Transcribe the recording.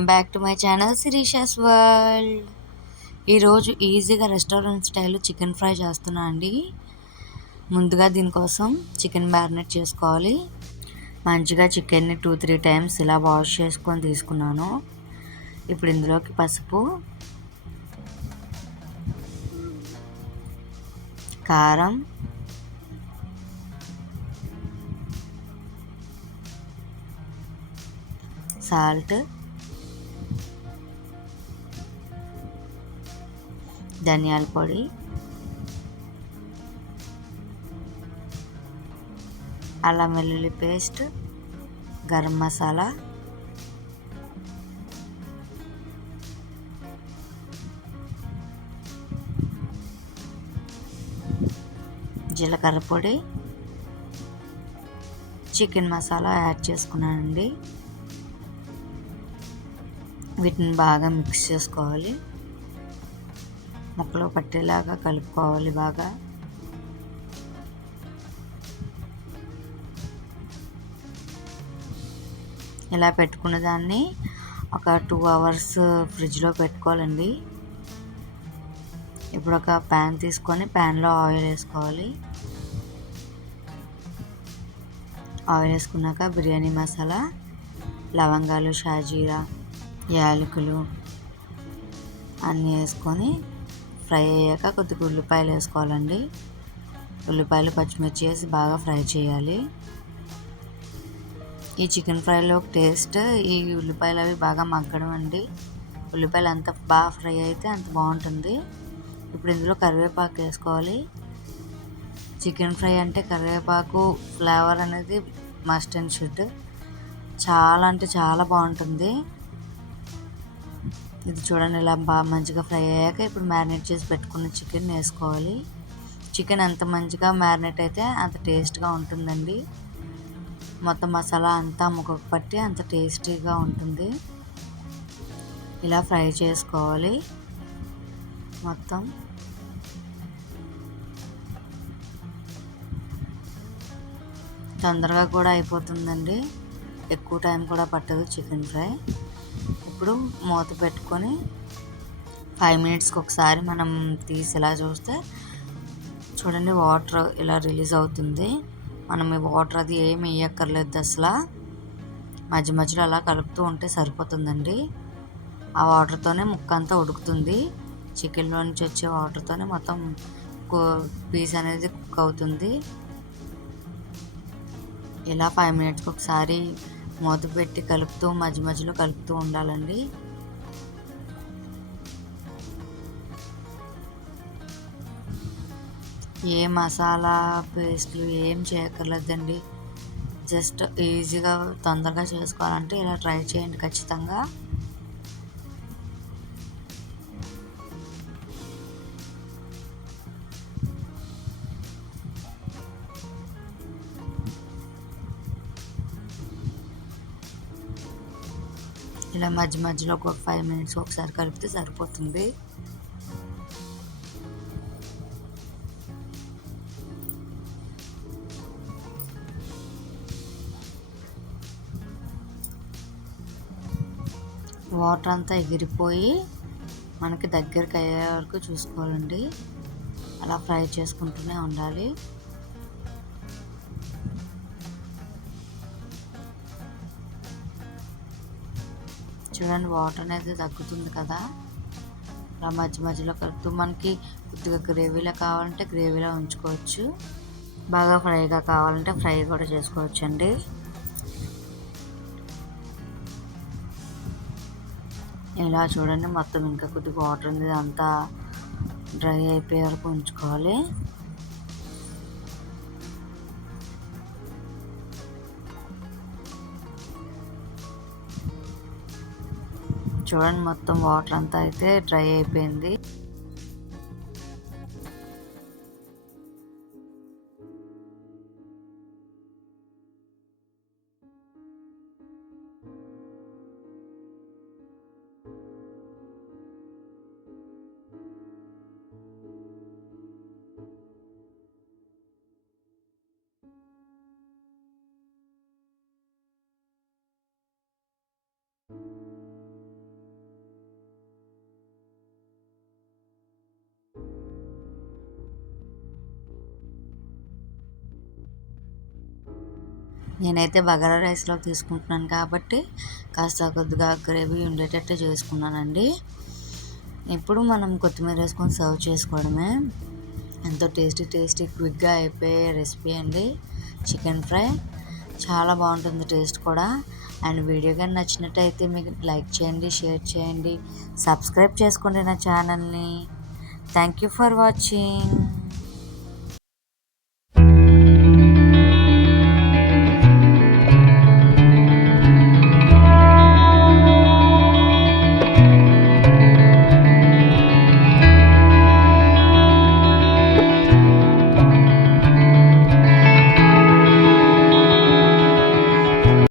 Welcome back to my channel Sirisha's world. ఈరోజు ఈజీగా restaurant style chicken fry చేస్తున్నా అండి. ముందుగా దీనికోసం చికెన్ మ్యారినేట్ చేసుకోవాలి. మంచిగా చికెన్ని 2-3 టైమ్స్ ఇలా వాష్ చేసుకొని తీసుకున్నాను. ఇప్పుడు ఇందులోకి పసుపు, కారం, సాల్ట్, ధనియాల పొడి, అల్లం వెల్లుల్లి పేస్ట్, గరం మసాలా, జీలకర్ర పొడి, చికెన్ మసాలా యాడ్ చేసుకున్నానండి. వీటిని బాగా మిక్స్ చేసుకోవాలి. ముక్కలో పట్టేలాగా కలుపుకోవాలి బాగా. ఇలా పెట్టుకున్న దాన్ని ఒక 2 అవర్స్ ఫ్రిడ్జ్లో పెట్టుకోవాలండి. ఇప్పుడు ఒక ప్యాన్ తీసుకొని ప్యాన్లో ఆయిల్ వేసుకోవాలి. ఆయిల్ వేసుకున్నాక బిర్యానీ మసాలా, లవంగాలు, షాజీరా, యాలకులు అన్నీ వేసుకొని ఫ్రై అయ్యాక కొద్దిగా ఉల్లిపాయలు వేసుకోవాలండి. ఉల్లిపాయలు, పచ్చిమిర్చి వేసి బాగా ఫ్రై చేయాలి. ఈ చికెన్ ఫ్రైలో టేస్ట్ ఈ ఉల్లిపాయలు అవి బాగా మగ్గడం అండి. ఉల్లిపాయలు ఎంత బాగా ఫ్రై అయితే అంత బాగుంటుంది. ఇప్పుడు ఇందులో కరివేపాకు వేసుకోవాలి. చికెన్ ఫ్రై అంటే కరివేపాకు ఫ్లేవర్ అనేది మస్ట్ అండ్ షుడ్. చాలా అంటే చాలా బాగుంటుంది. ఇది చూడండి, ఇలా బాగా మంచిగా ఫ్రై అయ్యాక ఇప్పుడు మ్యారినేట్ చేసి పెట్టుకున్న చికెన్ వేసుకోవాలి. చికెన్ ఎంత మంచిగా మ్యారినేట్ అయితే అంత టేస్ట్గా ఉంటుందండి. మొత్తం మసాలా అంతా ముక్కకు పట్టి అంత టేస్టీగా ఉంటుంది. ఇలా ఫ్రై చేసుకోవాలి మొత్తం. తొందరగా కూడా అయిపోతుందండి, ఎక్కువ టైం కూడా పట్టదు చికెన్ ఫ్రై. ఇప్పుడు మూత పెట్టుకొని 5 మినిట్స్కి ఒకసారి మనం తీసి ఇలా చూస్తే చూడండి, వాటర్ ఇలా రిలీజ్ అవుతుంది. మనం ఈ వాటర్ అది ఏమి వేయక్కర్లేదు అసలు. మధ్య మధ్యలో అలా కలుపుతూ ఉంటే సరిపోతుందండి. ఆ వాటర్తోనే ముక్క అంతా ఉడుకుతుంది. చికెన్లో నుంచి వచ్చే వాటర్తోనే మొత్తం పీస్ అనేది కుక్ అవుతుంది. ఇలా 5 మినిట్స్కి ఒకసారి మూత పెట్టి కలుపుతూ మధ్య మధ్యలో కలుపుతూ ఉండాలండి. ఏ మసాలా పేస్ట్లు ఏం చేయక్కర్లేదండి. జస్ట్ ఈజీగా తొందరగా చేసుకోవాలంటే ఇలా ట్రై చేయండి ఖచ్చితంగా. ఇలా మధ్య మధ్యలో ఒక 5 మినిట్స్ ఒకసారి కలిపితే సరిపోతుంది. వాటర్ అంతా ఎగిరిపోయి మనకి దగ్గరికి అయ్యే వరకు చూసుకోవాలండి. అలా ఫ్రై చేసుకుంటూనే ఉండాలి. చూడండి, వాటర్ అనేది తగ్గుతుంది కదా. అలా మధ్య మధ్యలో కలుపుతూ మనకి కొద్దిగా గ్రేవీలో కావాలంటే గ్రేవీలో ఉంచుకోవచ్చు, బాగా ఫ్రైగా కావాలంటే ఫ్రై కూడా చేసుకోవచ్చు అండి. ఇలా చూడండి, మొత్తం ఇంకా కొద్దిగా వాటర్ అనేది అంతా డ్రై అయిపోయే వరకు ఉంచుకోవాలి. చూడండి, మొత్తం వాటర్ అంతా అయితే డ్రై అయిపోయింది. నేనైతే బగారా రైస్లో తీసుకుంటున్నాను కాబట్టి కాస్త కొద్దిగా గ్రేవీ ఉండేటట్టు చేసుకున్నానండి. ఇప్పుడు మనం కొత్తిమీర వేసుకొని సర్వ్ చేసుకోవడమే. ఎంతో టేస్టీ క్విక్గా అయిపోయే రెసిపీ అండి చికెన్ ఫ్రై. చాలా బాగుంటుంది టేస్ట్ కూడా. అండ్ వీడియో కానీ నచ్చినట్టయితే మీకు లైక్ చేయండి, షేర్ చేయండి, సబ్స్క్రైబ్ చేసుకోండి నా ఛానల్ని. Thank you for watching.